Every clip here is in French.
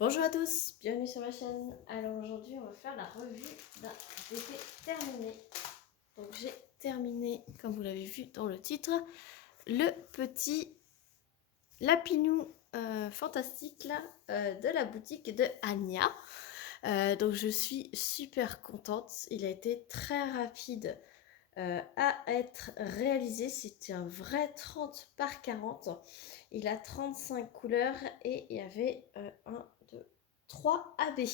Bonjour à tous, bienvenue sur ma chaîne. Alors aujourd'hui on va faire la revue d'un été terminé. Donc j'ai terminé, comme vous l'avez vu dans le titre, le petit lapinou fantastique là, de la boutique de Anya. Donc je suis super contente, il a été très rapide à être réalisé. C'était un vrai 30 par 40. Il a 35 couleurs et il y avait 1, 2, 3 AB.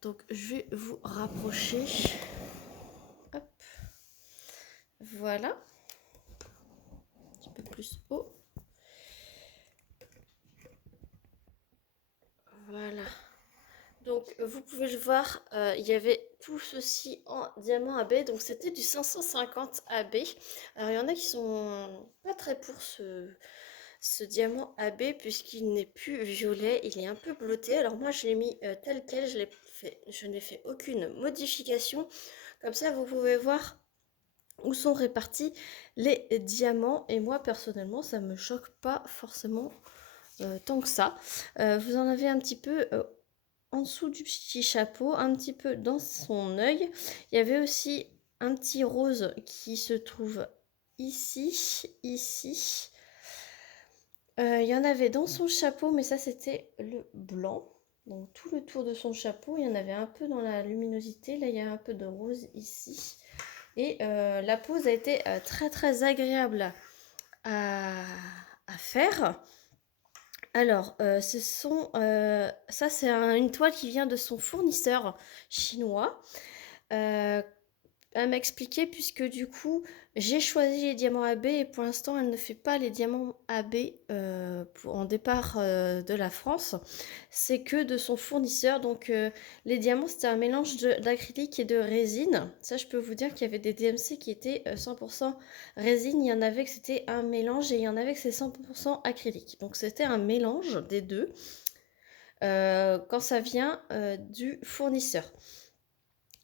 Donc je vais vous rapprocher. Hop. Voilà. Un petit peu plus haut. Voilà. Donc vous pouvez le voir, il y avait tout ceci en diamant AB. Donc c'était du 550 AB. Alors il y en a qui sont pas très pour ce diamant AB puisqu'il n'est plus violet, il est un peu bleuté. Alors moi je l'ai mis tel quel, je n'ai fait aucune modification. Comme ça vous pouvez voir où sont répartis les diamants. Et moi personnellement ça me choque pas forcément tant que ça. Vous en avez un petit peu en dessous du petit chapeau, un petit peu dans son œil. Il y avait aussi un petit rose qui se trouve ici, ici. Il y en avait dans son chapeau, mais ça c'était le blanc. Donc tout le tour de son chapeau, il y en avait un peu dans la luminosité. Là, il y a un peu de rose ici. Et la pose a été très très agréable à faire. Alors, ça c'est une toile qui vient de son fournisseur chinois. Euh, à m'expliquer puisque du coup j'ai choisi les diamants AB et pour l'instant elle ne fait pas les diamants AB en départ de la France, c'est que de son fournisseur. Donc les diamants c'était un mélange d'acrylique et de résine. Ça je peux vous dire qu'il y avait des DMC qui étaient 100% résine, il y en avait que c'était un mélange et il y en avait que c'est 100% acrylique. Donc c'était un mélange des deux quand ça vient du fournisseur.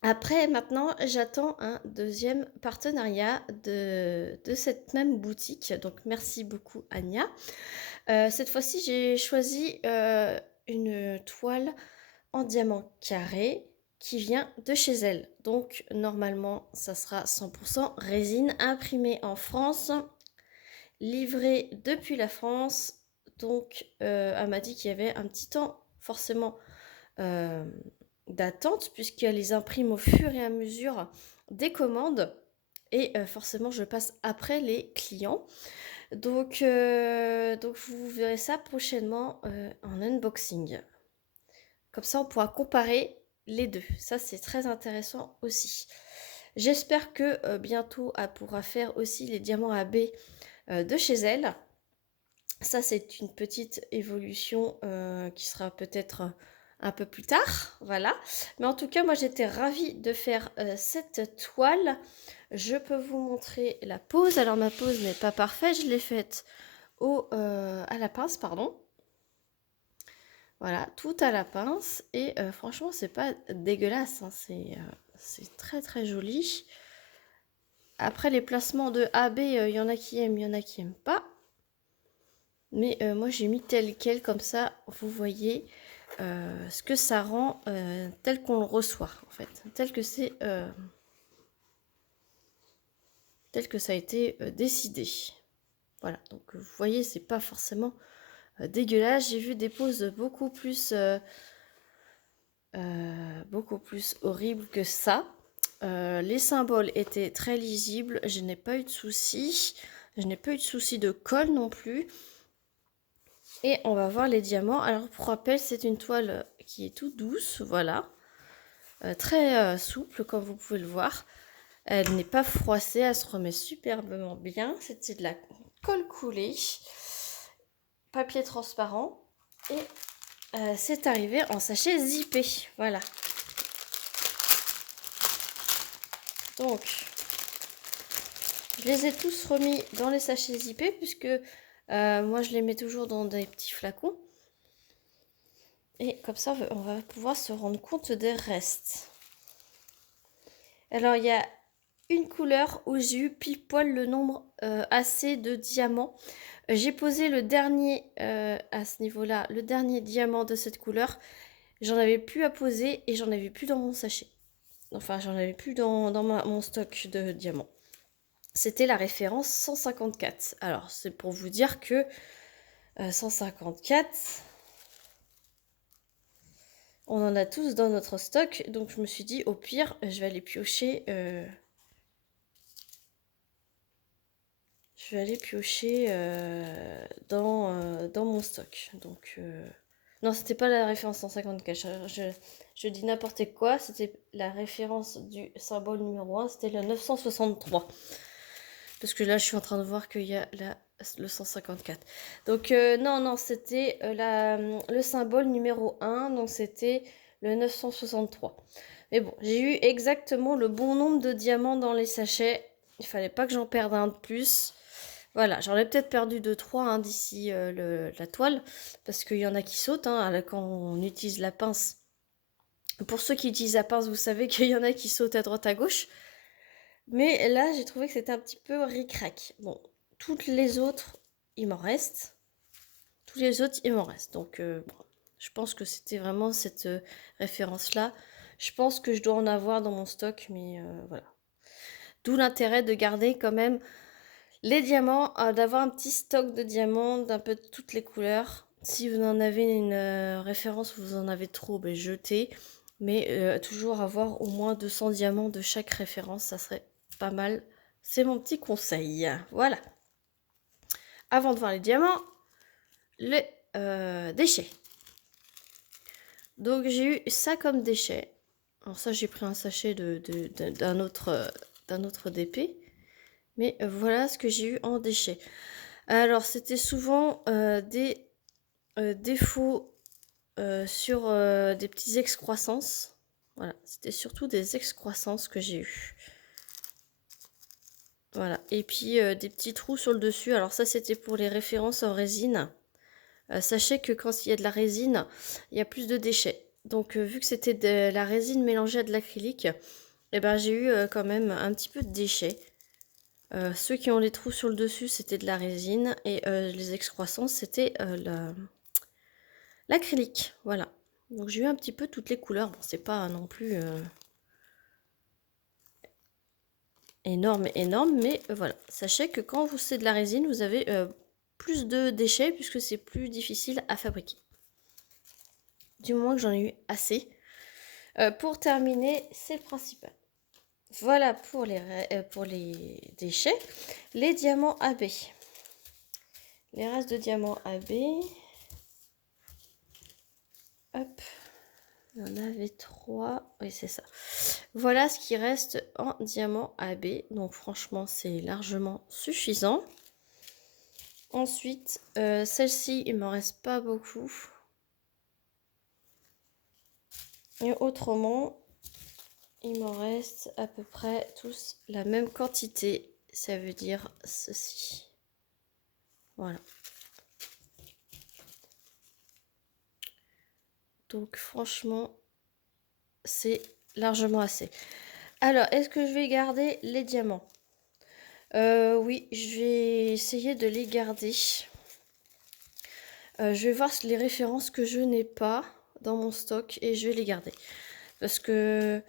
Après, maintenant, j'attends un deuxième partenariat de cette même boutique. Donc, merci beaucoup, Anya. Cette fois-ci, j'ai choisi une toile en diamant carré qui vient de chez elle. Donc, normalement, ça sera 100% résine imprimée en France, livrée depuis la France. Donc, elle m'a dit qu'il y avait un petit temps, forcément, euh, d'attente puisqu'elle les imprime au fur et à mesure des commandes et forcément je passe après les clients. Donc vous verrez ça prochainement en unboxing. Comme ça on pourra comparer les deux. Ça c'est très intéressant aussi. J'espère que bientôt elle pourra faire aussi les diamants AB de chez elle. Ça c'est une petite évolution qui sera peut-être un peu plus tard, voilà. Mais en tout cas, moi j'étais ravie de faire cette toile. Je peux vous montrer la pose. Alors ma pose n'est pas parfaite, je l'ai faite à la pince, pardon. Voilà, tout à la pince. Et franchement, c'est pas dégueulasse, hein. C'est très très joli. Après les placements de AB, il y en a qui aiment, il y en a qui aiment pas. Mais moi j'ai mis tel quel, comme ça, vous voyez ce que ça rend tel qu'on le reçoit en fait, tel que ça a été décidé. Voilà, donc vous voyez, c'est pas forcément dégueulasse. J'ai vu des poses beaucoup plus horribles que ça. Les symboles étaient très lisibles, je n'ai pas eu de soucis. Je n'ai pas eu de soucis de colle non plus. Et on va voir les diamants. Alors pour rappel, c'est une toile qui est toute douce, voilà. Très souple comme vous pouvez le voir. Elle n'est pas froissée, elle se remet superbement bien. C'était de la colle coulée, papier transparent et c'est arrivé en sachet zippé. Voilà. Donc, je les ai tous remis dans les sachets zippés puisque moi je les mets toujours dans des petits flacons. Et comme ça, on va pouvoir se rendre compte des restes. Alors, il y a une couleur où j'ai eu pile poil le nombre assez de diamants. J'ai posé le dernier, à ce niveau-là, le dernier diamant de cette couleur. J'en avais plus à poser et j'en avais plus dans mon sachet. Enfin, j'en avais plus dans mon stock de diamants. C'était la référence 154. Alors, c'est pour vous dire que 154, on en a tous dans notre stock. Donc, je me suis dit, au pire, je vais aller piocher... je vais aller piocher dans mon stock. Donc, non, c'était pas la référence 154. Je dis n'importe quoi. C'était la référence du symbole numéro 1. C'était le 963. Parce que là, je suis en train de voir qu'il y a le 154. Donc, non, c'était le symbole numéro 1. Donc, c'était le 963. Mais bon, j'ai eu exactement le bon nombre de diamants dans les sachets. Il fallait pas que j'en perde un de plus. Voilà, j'en ai peut-être perdu 2-3 hein, d'ici la toile. Parce qu'il y en a qui sautent hein, quand on utilise la pince. Pour ceux qui utilisent la pince, vous savez qu'il y en a qui sautent à droite à gauche. Mais là, j'ai trouvé que c'était un petit peu ric-rac. Bon, toutes les autres, il m'en reste. Tous les autres, il m'en reste. Donc, bon, je pense que c'était vraiment cette référence-là. Je pense que je dois en avoir dans mon stock, mais voilà. D'où l'intérêt de garder quand même les diamants, d'avoir un petit stock de diamants d'un peu de toutes les couleurs. Si vous en avez une référence, vous en avez trop, ben jetez. Mais toujours avoir au moins 200 diamants de chaque référence, ça serait pas mal. C'est mon petit conseil. Voilà. Avant de voir les diamants, les déchets. Donc j'ai eu ça comme déchet. Alors ça, j'ai pris un sachet d'un autre DP. Mais voilà ce que j'ai eu en déchets. Alors c'était souvent des défauts sur des petits excroissances. Voilà, c'était surtout des excroissances que j'ai eu. Voilà, et puis des petits trous sur le dessus. Alors ça, c'était pour les références en résine. Sachez que quand il y a de la résine, il y a plus de déchets. Donc vu que c'était de la résine mélangée à de l'acrylique, eh ben, j'ai eu quand même un petit peu de déchets. Ceux qui ont les trous sur le dessus, c'était de la résine. Et les excroissances, c'était l'acrylique. Voilà. Donc j'ai eu un petit peu toutes les couleurs. Bon, c'est pas non plus énorme, mais voilà. Sachez que quand c'est de la résine, vous avez plus de déchets puisque c'est plus difficile à fabriquer. Du moins que j'en ai eu assez. Pour terminer, c'est le principal. Voilà pour les déchets. Les diamants AB. Les restes de diamants AB. Hop. Il y en avait 3. Oui, c'est ça. Voilà ce qui reste en diamant AB. Donc franchement, c'est largement suffisant. Ensuite, celle-ci, il m'en reste pas beaucoup. Et autrement, il m'en reste à peu près tous la même quantité. Ça veut dire ceci. Voilà. Donc franchement, c'est largement assez. Alors, est-ce que je vais garder les diamants? Oui, je vais essayer de les garder. Je vais voir les références que je n'ai pas dans mon stock et je vais les garder. Parce que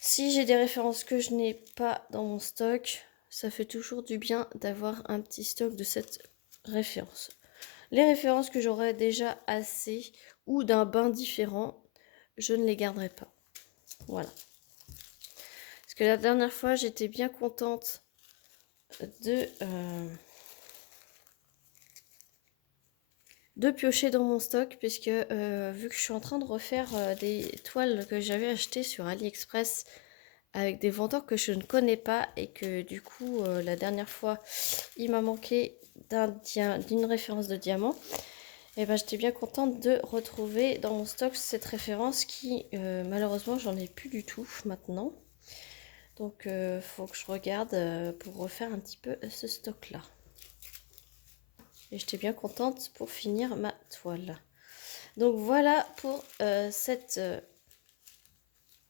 si j'ai des références que je n'ai pas dans mon stock, ça fait toujours du bien d'avoir un petit stock de cette référence. Les références que j'aurais déjà assez ou d'un bain différent, je ne les garderai pas. Voilà. Parce que la dernière fois, j'étais bien contente de piocher dans mon stock puisque vu que je suis en train de refaire des toiles que j'avais achetées sur AliExpress avec des vendeurs que je ne connais pas et que du coup la dernière fois il m'a manqué d'une référence de diamant, et ben j'étais bien contente de retrouver dans mon stock cette référence qui malheureusement j'en ai plus du tout maintenant. Donc faut que je regarde pour refaire un petit peu ce stock là. Et j'étais bien contente pour finir ma toile. Donc voilà pour cette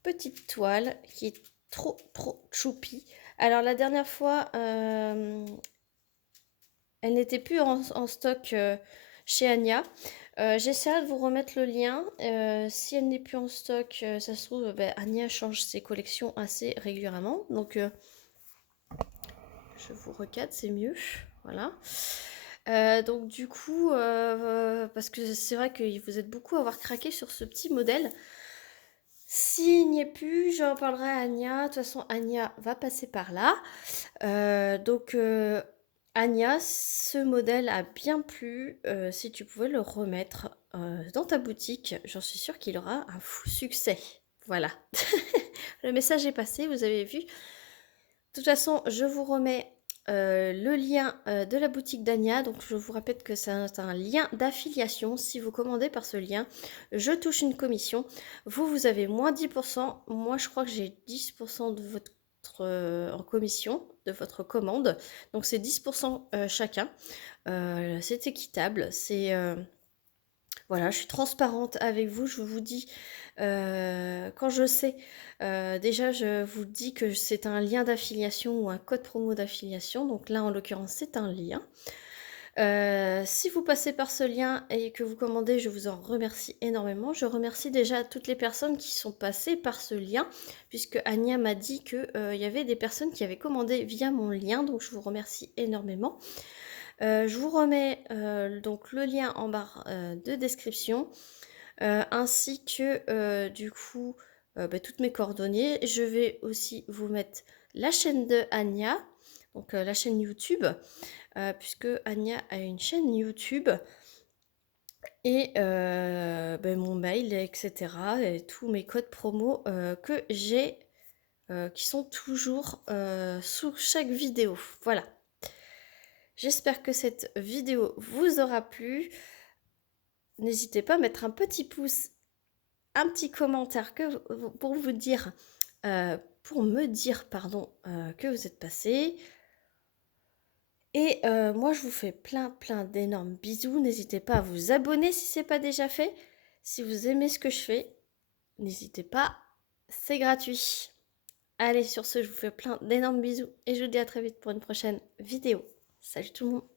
petite toile qui est trop choupi. Alors la dernière fois, elle n'était plus en stock chez Anya. J'essaierai de vous remettre le lien. Si elle n'est plus en stock, ça se trouve, ben, Anya change ses collections assez régulièrement. Donc, je vous recadre, c'est mieux. Voilà. Donc, du coup, parce que c'est vrai que vous êtes beaucoup à avoir craqué sur ce petit modèle. S'il n'y est plus, j'en parlerai à Anya. De toute façon, Anya va passer par là. Donc, Anya, ce modèle a bien plu. Si tu pouvais le remettre dans ta boutique, j'en suis sûre qu'il aura un fou succès. Voilà. Le message est passé, vous avez vu. De toute façon, je vous remets le lien de la boutique d'Anya. Donc, je vous rappelle que c'est un lien d'affiliation. Si vous commandez par ce lien, je touche une commission. Vous avez moins 10%. Moi, je crois que j'ai 10% de votre en commission de votre commande. Donc, c'est 10% chacun. C'est équitable. Voilà, je suis transparente avec vous. Je vous dis quand je sais. Déjà, je vous dis que c'est un lien d'affiliation ou un code promo d'affiliation. Donc là, en l'occurrence, c'est un lien. Si vous passez par ce lien et que vous commandez, je vous en remercie énormément. Je remercie déjà toutes les personnes qui sont passées par ce lien, puisque Anya m'a dit qu'il y avait des personnes qui avaient commandé via mon lien, donc je vous remercie énormément. Je vous remets donc le lien en barre de description, ainsi que du coup toutes mes coordonnées. Je vais aussi vous mettre la chaîne de Anya, donc la chaîne YouTube, puisque Anya a une chaîne YouTube, et mon mail, etc. Et tous mes codes promo que j'ai, qui sont toujours sous chaque vidéo. Voilà. J'espère que cette vidéo vous aura plu. N'hésitez pas à mettre un petit pouce, un petit commentaire pour vous dire, pour me dire, pardon, que vous êtes passé. Et moi, je vous fais plein d'énormes bisous. N'hésitez pas à vous abonner si ce n'est pas déjà fait. Si vous aimez ce que je fais, n'hésitez pas, c'est gratuit. Allez, sur ce, je vous fais plein d'énormes bisous et je vous dis à très vite pour une prochaine vidéo. Salut tout le monde!